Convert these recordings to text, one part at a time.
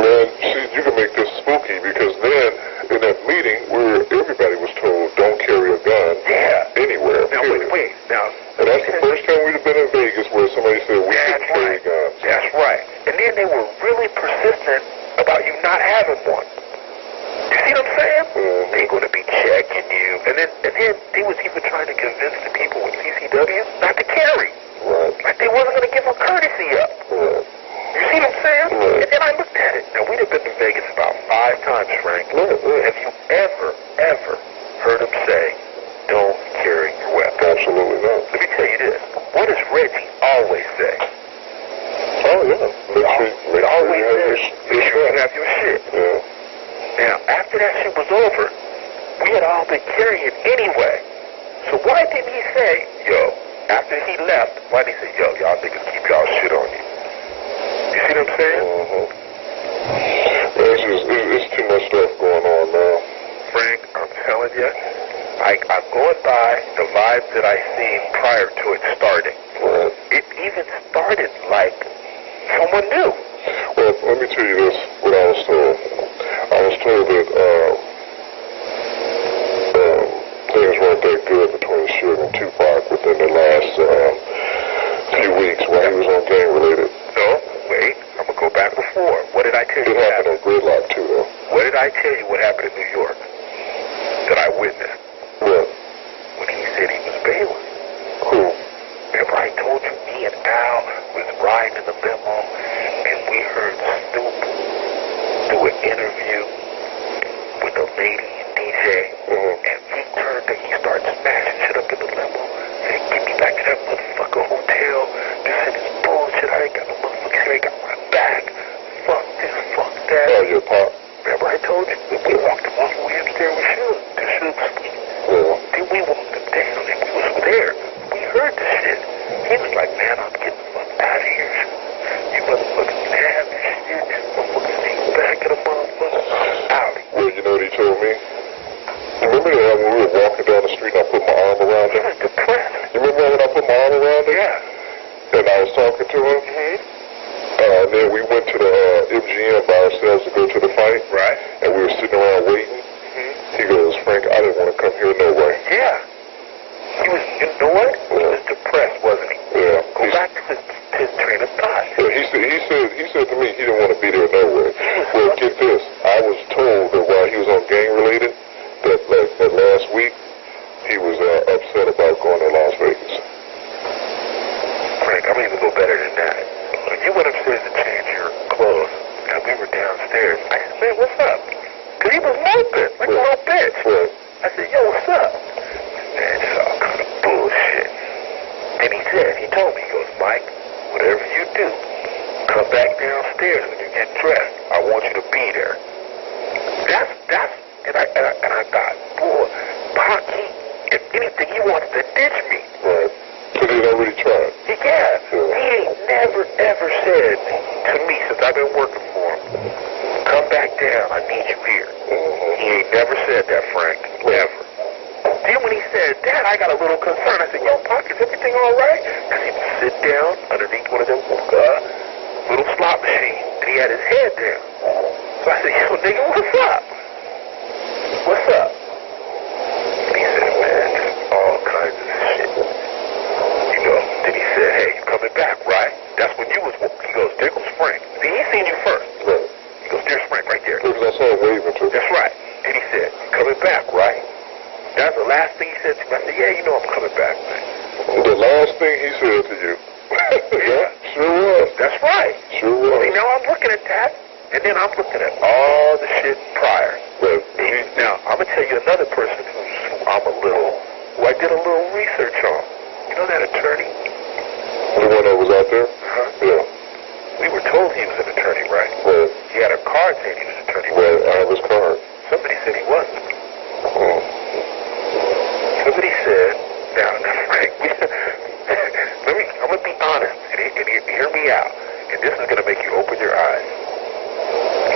Well, see, you can make this spooky because then in that meeting where everybody was told don't carry a gun anywhere. Now, wait. Now, and that's the first time we'd have been in Vegas where somebody said we shouldn't carry guns. That's right. And then they were really persistent about you not having one. You see what I'm saying? They're going to be checking you. And then they was even trying to convince the people with CCW not to carry. Right. Like they wasn't going to give them courtesy up. Right. You see what I'm saying? Right. And then I looked at it. Now, we'd have been to Vegas about 5 times, Frank. Have you ever heard them say, don't carry your weapon? Absolutely not. Let me tell you this. What does Reggie always say? Oh, yeah. He always says, make sure you have your shit. Yeah. Now, after that shit was over, we had all been carrying anyway. So why didn't he say, yo, after he left, why didn't he say, yo, y'all niggas keep y'all shit on you? You see what I'm saying? It's too much stuff going on now. Frank, I'm telling you, I'm going by the vibes that I seen prior to it starting. Right. It even started like someone new. Well, let me tell you this, what I was told. I was told that things weren't that good between Suge and Tupac within the last few weeks while he was on gang-related. No, wait, I'm going to go back before. What did I tell you? It happened on Gridlock, too, though. What did I tell you what happened in New York that I witnessed? What? When he said he was bailing. Who? Remember I told you me and Al was riding in the limo and we heard Snoop do an interview with a lady and DJ and he turned and he started smashing shit up in the limo saying, get me back to that motherfucker hotel. This shit is bullshit. I ain't got no motherfucker here. I got my back. Fuck this, fuck that. Oh, your pop? Remember I told you? We walked him all the way upstairs with Suge. The Suge was asleep. Then we walked him down and we was there. We heard the shit. He was like, man, I'm getting the fuck out of here. You motherfuckers can have this shit. Motherfuckers take back to the motherfucker. I'm out. Well, you know what he told me? You remember that when we were walking down the street and I put my arm around him? He was depressed. You remember when I put my arm around him? Yeah. And I was talking to him? And then we went to the MGM by ourselves to go to the fight. Right. And we were sitting around waiting. He goes, Frank, I didn't want to come here no way. Yeah. He was, you know what? He was depressed, wasn't he? Yeah. Go back to his train of thought. Yeah, he said to me he didn't want to be there no way. Well, get this. I was told that while he was on gang-related, that last week, he was upset about going to Las Vegas. Frank, I'm going to even go better than that. When you went upstairs to change your clothes, and we were downstairs, I said, man, what's up? Because he was moping like a little bitch. Right. I said, yo, what's up? Man, it's all kind of bullshit. And he told me, he goes, Mike, whatever you do, come back downstairs when you get dressed. I want you to be there. And I thought, boy, Pac, if anything, he wants to ditch me. Right. Because he had already tried. He ain't never, ever said to me since I've been working for him, come back down, I need you here. He ain't never said that, Frank. Never. Then when he said that, I got a little concerned. I said, yo, Pac, is everything all right? Because he would sit down underneath one of them little slot machines, and he had his head down. So I said, yo, nigga, what's up? What's up? And he said, man, just all kinds of shit. You know, then he said, hey, you coming back, right? That's when you was, he goes, there goes Frank. See, he seen you first. Right. He goes, there's Frank right there. Because I saw him waving to him. That's right. And he said, you coming back, right? That's the last thing he said to me. I said, yeah, you know I'm coming back, man. The last thing he said to you. Yeah. Sure was. That's right. Sure was. See, now I'm looking at that, and then I'm looking at all the shit prior. Right. Now, I'm going to tell you another person who I did a little research on. You know that attorney? The one that was out there? Yeah. We were told he was an attorney, right? Right. He had a card saying he was an attorney. Right, I have his card. Somebody said he wasn't. Somebody said, now Frank, I'm going to be honest, and hear me out, and this is going to make you open your eyes.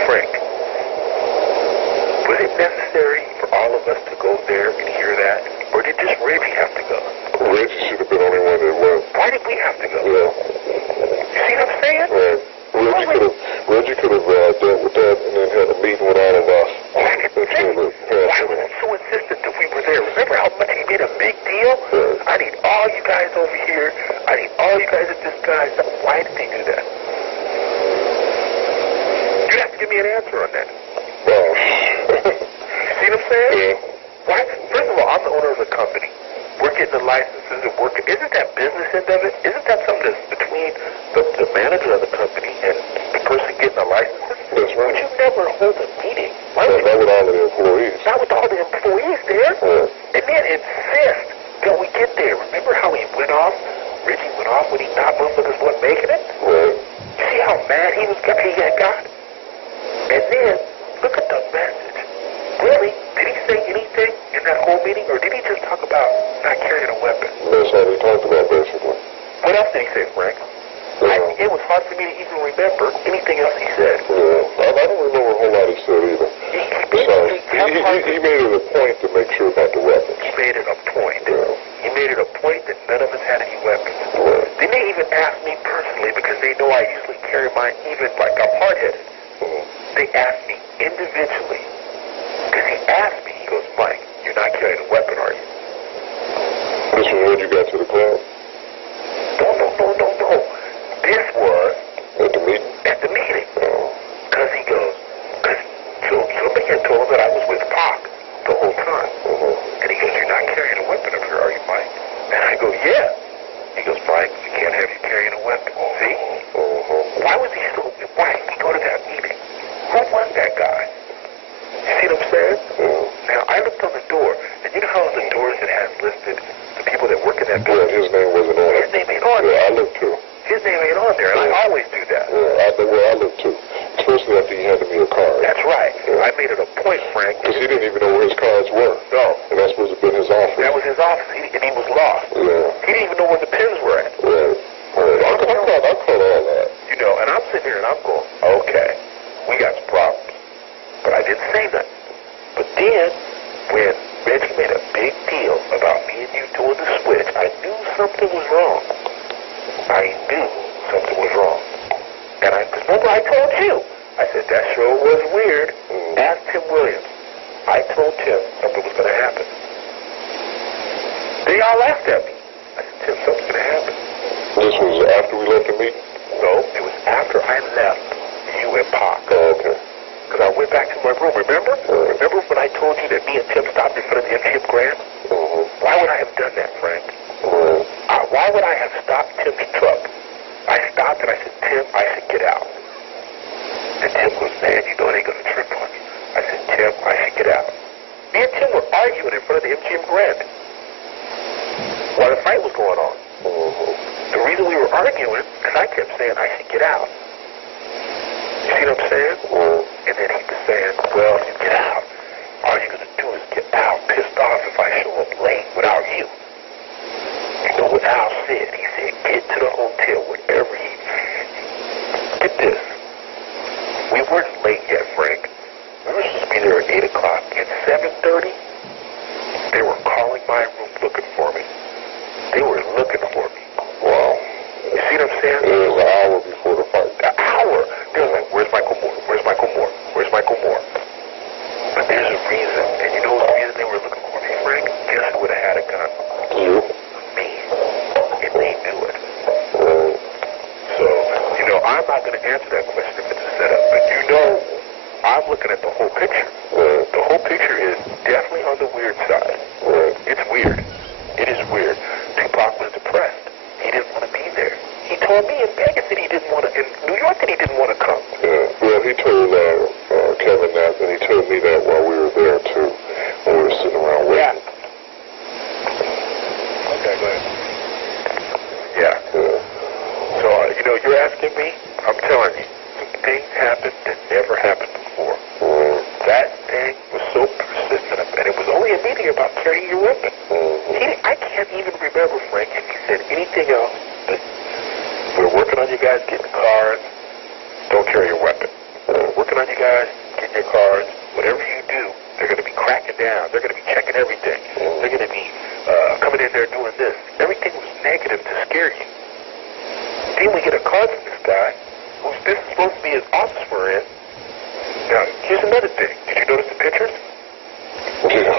Frank, was it necessary for all of us to go there and hear that, or did just Reggie have to go? Reggie should have been the only one that went. Why did we have to go? Yeah. You see what I'm saying? Right. Reggie could have dealt with that give me an answer on that. Well, You see what I'm saying? yeah. Why? First of all, I'm the owner of the company. We're getting the licenses and working. Isn't that business end of it? Isn't that something that's between the manager of the company and the person getting the licenses? That's right. Would you never hold a meeting? Why Well, would not with all of the employees. not with all the employees there? Yeah. And then insist that we get there. Remember how he went off? Richie went off when he thought motherfuckers wasn't making it? Right. You see how mad he had got? And then, look at the message. Really? Did he say anything in that whole meeting, or did he just talk about not carrying a weapon? That's all we talked about, basically. What else did he say, Frank? It was hard for me to even remember anything else he said. Yeah. I don't remember a whole lot he said either. He made it a point to make sure about the weapons. He made it a point. Yeah. He made it a point that none of us had any weapons. Right. Then they even asked me personally, because they know I usually carry mine even like I'm hard-headed. They asked me individually, because he asked me, he goes, Mike, you're not carrying a weapon, are you? This was when you got to the club? No. This was At the meeting? at the meeting. Oh. Because he goes, because somebody had told him that I was with Pac the whole time. And he goes, you're not carrying a weapon up here, are you, Mike? And I go, yeah. He goes, Mike, we can't have you carrying a weapon. See? Why was he so, why did he go to that meeting? Who was that guy? You see what I'm saying? Now, I looked on the door, and you know how on the doors it has listed the people that work in that Yeah, building? his name wasn't on His it. name ain't on there. Yeah, I looked too. His name ain't on there, and I always do that. Yeah, I looked too. Especially after he handed me a card. That's right. Yeah. I made it a point, Frank. Because he didn't even know where his cards were. No. And that's supposed to have been his office. That was his office, and he was lost. Yeah. He didn't even know where the pins were at. Right. I caught all that. You know, and I'm sitting here and I'm going, okay, we got some problems. But I didn't say nothing. But then, when Reggie made a big deal about me and you doing the switch, I knew something was wrong. I knew something was wrong. And because remember I told you, I said that sure was weird. Ask Tim Williams. I told Tim something was going to happen. They all laughed at me. I said, Tim, something's going to happen. This was after we left the meeting? No, it was after I left you and Pac. Oh, okay. Because I went back to my room, remember? Remember when I told you that me and Tim stopped in front of the MGM Grand? Why would I have done that, Frank? Why would I have stopped Tim's truck? I stopped and I said, Tim, I should get out. And Tim goes, man, you know they ain't going to trip on you. I said, Tim, I should get out. Me and Tim were arguing in front of the MGM Grand while the fight was going on. The reason we were arguing, because I kept saying I should get out. You see what I'm saying? And then he was saying, well, if you get out, all you're going to do is get out pissed off if I show up late without you. You know what Al said? He said, get to the hotel wherever he... Get this. We weren't late yet, Frank. We were supposed to be there at 8 o'clock. At 7:30, they were calling my room looking for me. They were looking for me. Wow. You see what I'm saying? It was an hour before the fight. An hour. They were like, where's Michael Moore? Where's Michael Moore? Where's Michael Moore? But there's a reason. And you know the reason they were looking for me, Frank? Guess who would have had a gun? You? Me. And they knew it. So, you know, I'm not going to answer that question if it's a setup. But you know, I'm looking at the whole picture. The whole picture is definitely on the weird side. It's weird. It is weird. Tupac was depressed. He didn't want to be there. He told me in Vegas that he didn't want to, in New York that he didn't want to come. Yeah. Well, he told Kevin that, and he told me that while we were there, too, when we were sitting around waiting. Okay, go ahead. Yeah. So, you know, you're asking me, I'm telling you, some things happened that never happened before. That thing was so persistent, and it was only a meeting about carrying your weapon. I can't even remember, Frank, if he said anything else but we're working on you guys getting cars, don't carry your weapon. Working on you guys getting your cars, whatever you do, they're going to be cracking down. They're going to be checking everything. They're going to be coming in there doing this. Everything was negative to scare you. Then we get a call from this guy, who's this is supposed to be his office we're in. Now, here's another thing. Did you notice the pictures? Yeah.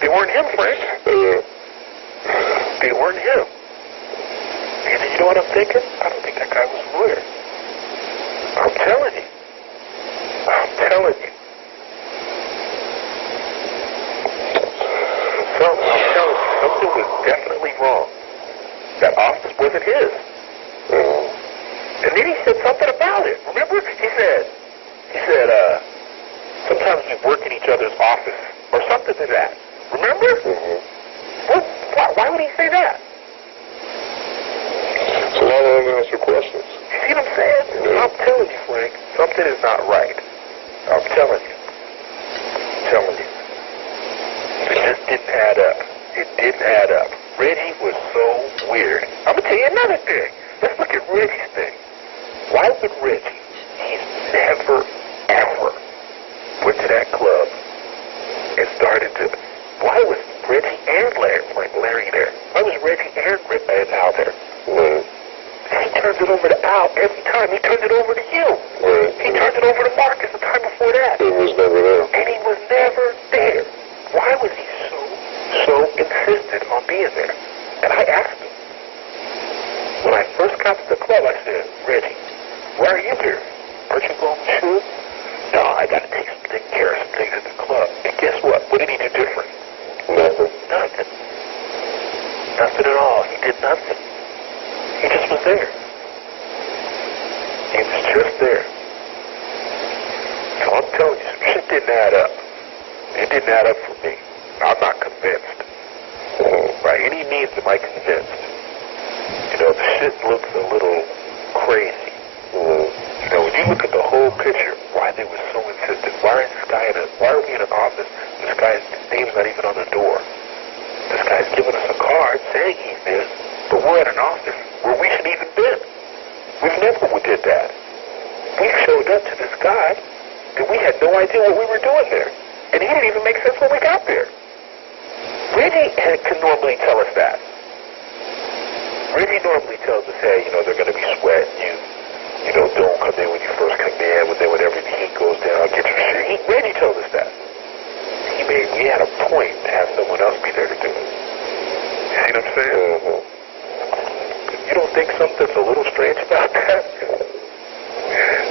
They weren't him, Frank. They weren't him. And you know what I'm thinking? I don't think that guy was weird. I'm telling you. I'm something is not right. I'm telling you. It just didn't add up. It didn't add up. Reggie was so weird. I'm going to tell you another thing. Let's look at Reggie's thing. Why would Reggie, he's never, ever went to that club and started to, why was Reggie and Larry there? Why was Reggie and Al there? He turns it over to Al every time. He turns it over to you. He turns it over to Marcus the time before that. He was never there. And he was never there. Why was he so insistent on being there? And I asked him. When I first got to the club, I said, Reggie, why are you here? Aren't you going to shoot? No, I got to take care of some things at the club. And guess what? What did he do different? Nothing. Nothing at all. He did nothing. He just was there. He was just there. So I'm telling you, some shit didn't add up. It didn't add up for me. I'm not convinced. By any means am I convinced. You know, the shit looks a little crazy. You know, when you look at the whole picture, why they were so insistent. Why are we in an office? This guy's name's not even on the door. This guy's giving us a card saying he's this, but we're in an office where we should even been. We've never did that. We showed up to this guy and we had no idea what we were doing there. And he didn't even make sense when we got there. Reggie can normally tell us that. Reggie normally tells us, hey, you know, they're going to be sweating you. You know, don't come in when you first come in. But then whenever the heat goes down, get your shit. Reggie told us that. We had a point to have someone else be there to do it. You see what I'm saying? You don't think something's a little strange about that?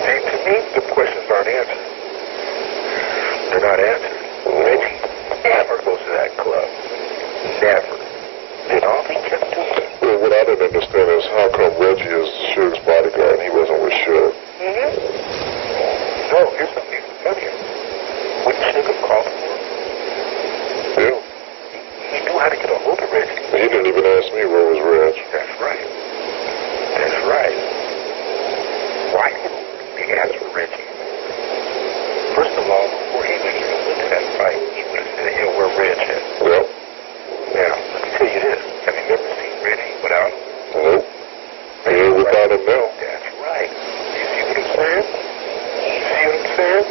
See, to me, the questions aren't answered. They're not answered. Reggie never goes to that club. Never. Did all he kept doing. Well, what I didn't understand is how come Reggie is Suge's bodyguard and he wasn't with Suge? No, here's something even funnier. Wouldn't Suge have called him? Yeah. He knew how to get a hold of Reggie. He didn't even ask me where was Reg. That's right. That's right. Why didn't he ask for Reggie? First of all, before he even went to that fight, he would have said, yo, where Reg at? Yep. Now, let me tell you this. Have you ever seen Reggie without him? Nope. He ain't without him now. That's right. You see what I'm saying? You see what I'm saying?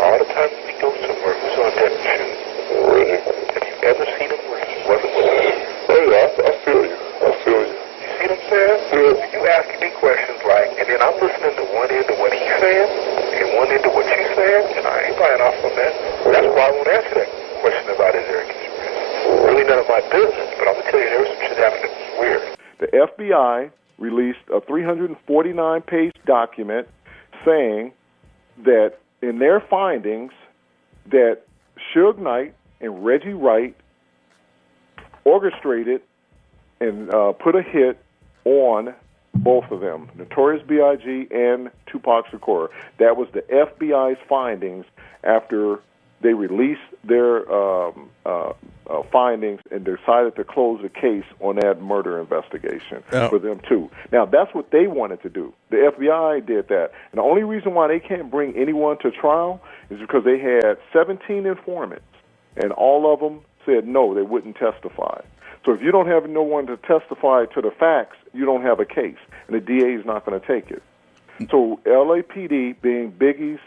All the times we go somewhere, who's on deck and shoot? Reggie. Have you ever seen him where he wasn't with us? Oh, yeah, I feel you. You see what I'm saying? Yeah. You asking me questions like, and then I'm listening to one end of what he's saying, and one end of what you're saying, and I ain't buying off on that. That's why I won't answer that question about his Eric experience. Really none of my business, but I'm going to tell you there was some shit happening that was weird. The FBI released a 349-page document saying that in their findings that Suge Knight and Reggie Wright orchestrated and put a hit on both of them, Notorious B.I.G. and Tupac Shakur. That was the FBI's findings after they released their findings and decided to close the case on that murder investigation for them too. Now, that's what they wanted to do. The FBI did that. And the only reason why they can't bring anyone to trial is because they had 17 informants, and all of them said no, they wouldn't testify. So if you don't have no one to testify to the facts, you don't have a case, and the DA is not going to take it. So LAPD, being Biggie's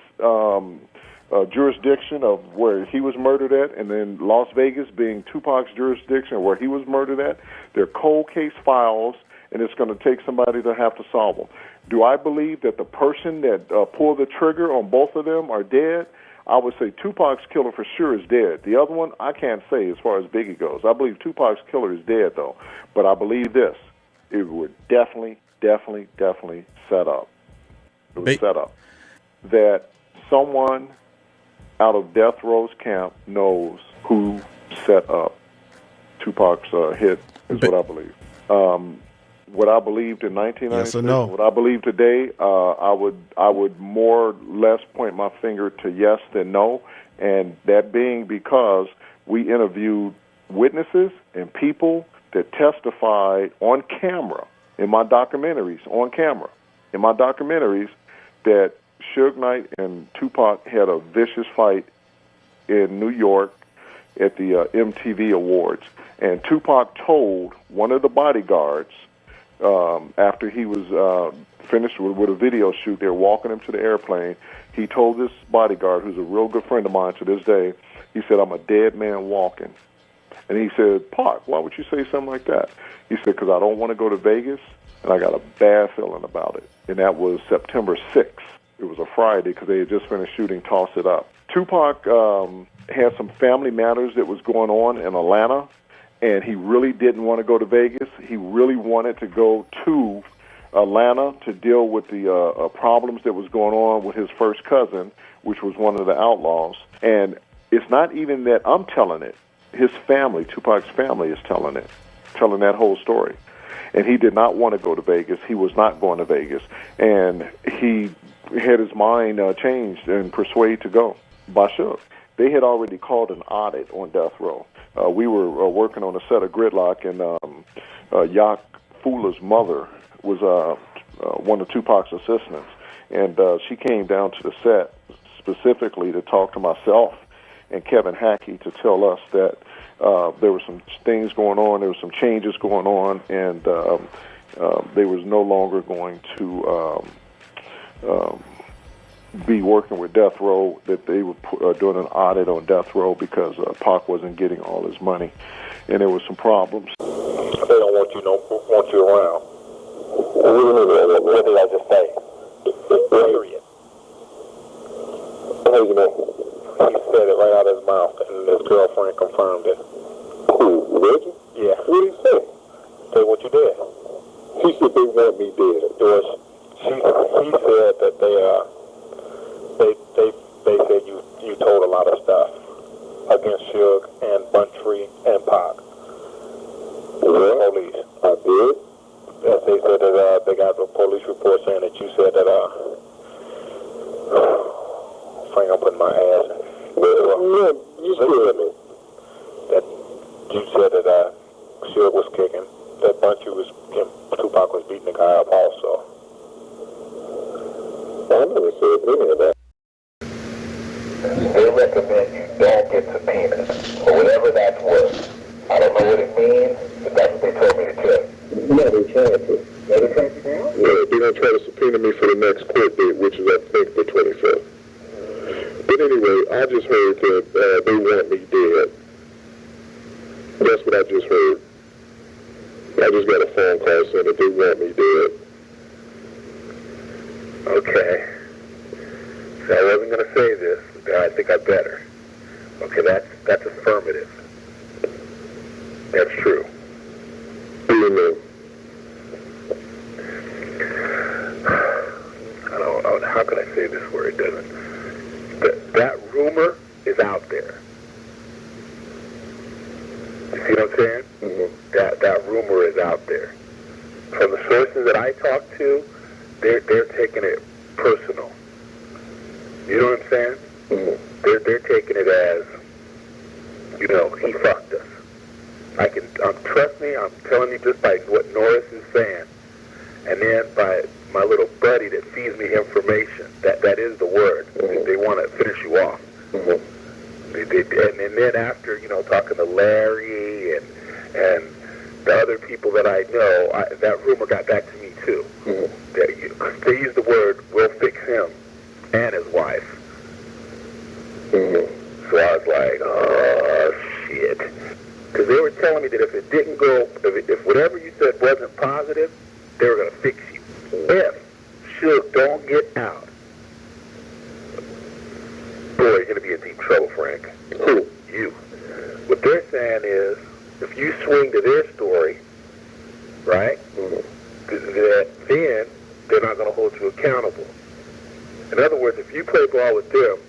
jurisdiction of where he was murdered at, and then Las Vegas being Tupac's jurisdiction where he was murdered at, they're cold case files, and it's going to take somebody to have to solve them. Do I believe that the person that pulled the trigger on both of them are dead? I would say Tupac's killer for sure is dead. The other one, I can't say as far as Biggie goes. I believe Tupac's killer is dead, though. But I believe this. It was definitely set up. It was set up. That someone out of Death Row's camp knows who set up Tupac's hit, is what I believe. What I believed in 1996, yes or no? What I believe today, I would more or less point my finger to yes than no, and that being because we interviewed witnesses and people that testified on camera in my documentaries, that Suge Knight and Tupac had a vicious fight in New York at the MTV Awards. And Tupac told one of the bodyguards, after he was finished with a video shoot, they were walking him to the airplane, he told this bodyguard, who's a real good friend of mine to this day, he said, "I'm a dead man walking." And he said, "Pac, why would you say something like that?" He said, "Because I don't want to go to Vegas, and I got a bad feeling about it." And that was September 6th. It was a Friday because they had just finished shooting Toss It Up. Tupac had some family matters that was going on in Atlanta, and he really didn't want to go to Vegas. He really wanted to go to Atlanta to deal with the problems that was going on with his first cousin, which was one of the outlaws. And it's not even that I'm telling it. His family, Tupac's family, is telling it, telling that whole story. And he did not want to go to Vegas. He was not going to Vegas. And he had his mind changed and persuaded to go by Suge. They had already called an audit on death row. We were working on a set of Gridlock, and Yak Fula's mother was one of Tupac's assistants. And she came down to the set specifically to talk to myself and Kevin Hackey to tell us that there were some things going on, there were some changes going on, and they was no longer going to be working with Death Row, that they were doing an audit on Death Row because Pac wasn't getting all his money, and there were some problems. They don't want you around. What did I just say? Period. How you know? He said it right out of his mouth, and his girlfriend confirmed it. Who, Reggie? Yeah. What did he say? Say what you did. He said they want me dead. He said that they said you told a lot of stuff against Suge and Buntry and Pac. What? Police. I did? They said that they got a police report saying that you said that Frank, I'm putting my ass. Yeah, you scared me. That you said that Suge was kicking, that Buntry was, Tupac was beating the guy up also. I never said any of that. They recommend you don't get subpoenas, or whatever that's worth. I don't know what it means, but that's what they told me to tell you. Yeah, they tried to. They track you down? Yeah, they're going to try to subpoena me for the next court date, which is, I think, the 25th. But anyway, I just heard that they want me dead. That's what I just heard. I just got a phone call saying that they want me dead. Okay. So I wasn't going to say this, but I think I better. Okay, that's affirmative. That's true. What do you mean? I don't know, how can I say this where it doesn't? That rumor is out there. You see what I'm saying? Mm-hmm. That rumor is out there. From the sources that I talk to, they're taking it personal. You know what I'm saying? Mm-hmm. They're taking it as, he fucked us. Trust me, I'm telling you just by what Norris is saying, and then by my little buddy that feeds me information. That is the word. Mm-hmm. They want to finish you off. Mm-hmm. And then after, talking to Larry and the other people that I know, that rumor got back to me too. Mm-hmm. They used the word, "we'll fix him and his wife." Mm-hmm. So I was like, oh, shit. Because they were telling me that if it didn't go, if whatever you said wasn't positive, they were going to fix you. If Suge don't get out, boy, you're going to be in deep trouble, Frank. Who? You. What they're saying is, if you swing to their story, right, that then they're not going to hold you accountable. In other words, if you play ball with them,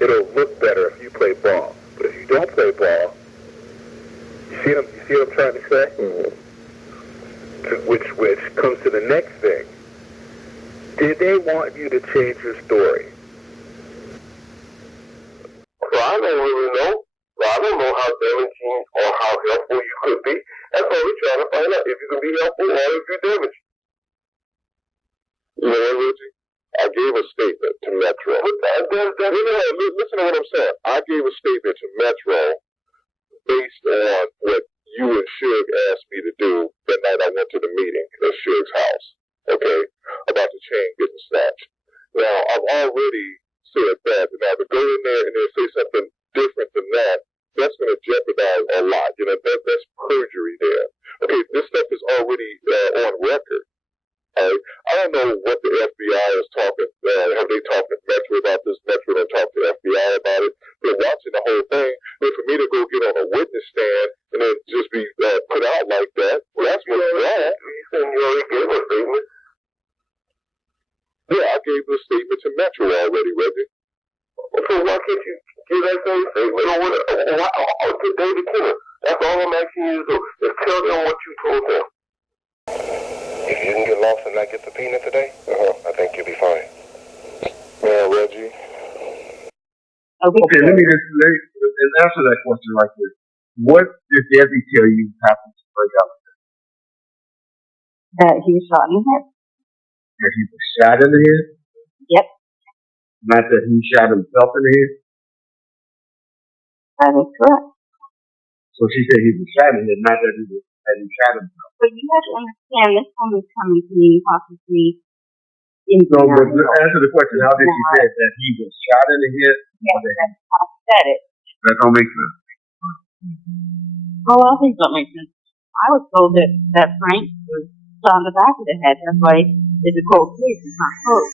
it'll look better if you play ball. But if you don't play ball, you see what I'm trying to say? Mm-hmm. Which comes to the next thing. Did they want you to change your story? Well, I don't really know. Well, I don't know how damaging or how helpful you could be. That's why we're trying to find out if you can be helpful or if you're damaged. You know what I mean? gave a statement to Metro. Listen to what I'm saying. I gave a statement to Metro based on what you and Suge asked me to do that night I went to the meeting at Suge's house, okay, about the chain getting snatched. Now, I've already said that. Now, to go in there and then say something different than that, that's going to jeopardize a lot. You know, that's perjury there. Okay, this stuff is already on record. I don't know what the FBI is talking. Have they talked to Metro about this? Metro done talked to the FBI about it. They're watching the whole thing. And for me to go get on a witness stand and then just be put out like that, well, that's what's wrong. You saying you already gave a statement? Yeah, I gave the statement to Metro already, Reggie. So why can't you give that same statement to David Killer? That's all I'm asking you to do. Is tell them what you told them. If you can get lost and not get subpoenaed today, I think you'll be fine. Man, Reggie. Okay, let me answer that question like this. What did Debbie tell you happened to break out? That he was shot in the head. That he was shot in the head? Yep. Not that he shot himself in the head? That is correct. So she said he was shot in the head, not that he shot himself. But you have to understand, this woman's coming to me, talking to me. So, but answer the question, how did she say that he was shot in the head? Yes, that's how I said it. That don't make sense. Oh, I think that makes sense. I was told that Frank was shot in the back of the head. That's why it's a cold case. It's not closed.